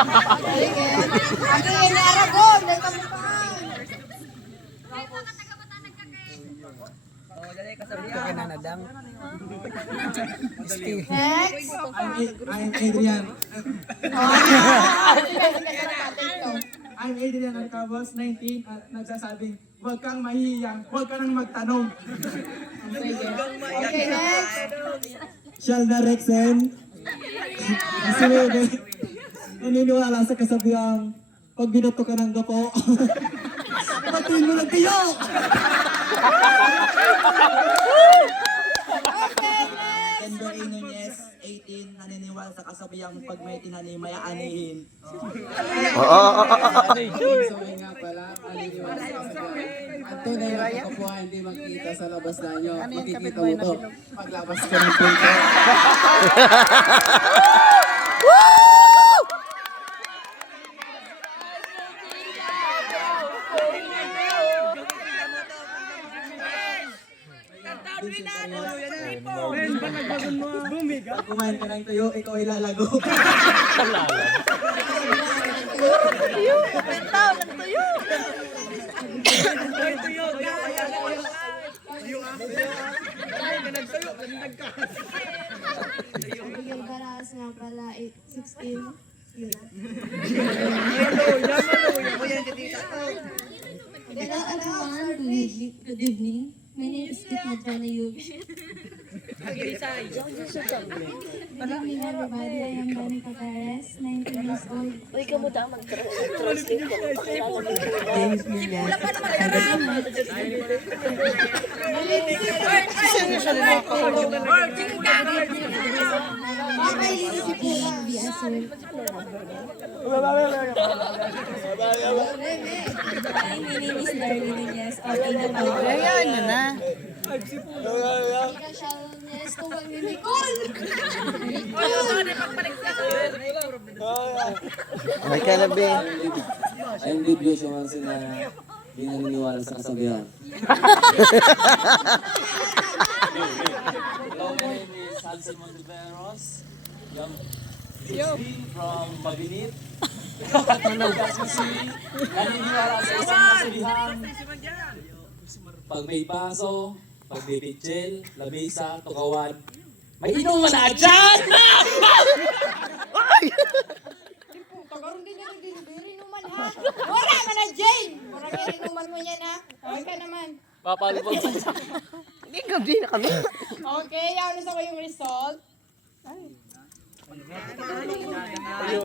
Sige. Ako yung Aragon. May kamukhaan. Next. I'm Adrian. I'm Adrian Arcabos, 19, at nagsasabing, huwag kang mahihiyang, huwag ka nang magtanong. Okay, next. Shelda Rexen. Kasi naniniwala sa kasabihang, pag binato ka ng gapo, patuloy mo lang kayo! Kendo A. Nunez, 18, naniniwala sa kasabihang pag may tinanim, may aanihin. So nga pala, aliniwala sa kasabihan. Ang tunay na kapuha hindi makikita sa labas na nyo. Makikita mo to paglabas ko ng punto. Pag kumain ka ng tuyo, ikaw ay lalago. Miguel Barajas nga pala, 16. Yun. Hello everyone, good evening. My name is Kitna Janayub. Good evening everybody, I am Dani Pagares, 19 years old. Uy, kamuta mag-translate ko. James Millian. Hi, my name is Darlene Nunez, 14 na po. Ayan na. Nunez, kung magmimikol! May kalabi. I'm Dib Joshua na hindi naniniwala sa kasabihan. Hello, my name is Hansen Monteveros. Young 16 from Maginit. Naniniwala sa isang kasabihan. Pag may baso, pag may pitchel, lamesa, tukawan, may inuman na dyan! Pagaroon din yung delivery naman ha. Wala man na Jane. Marami naman mo yan ha. Okay ka naman. Papalubog sa Okay, yaw na sa ko yung result.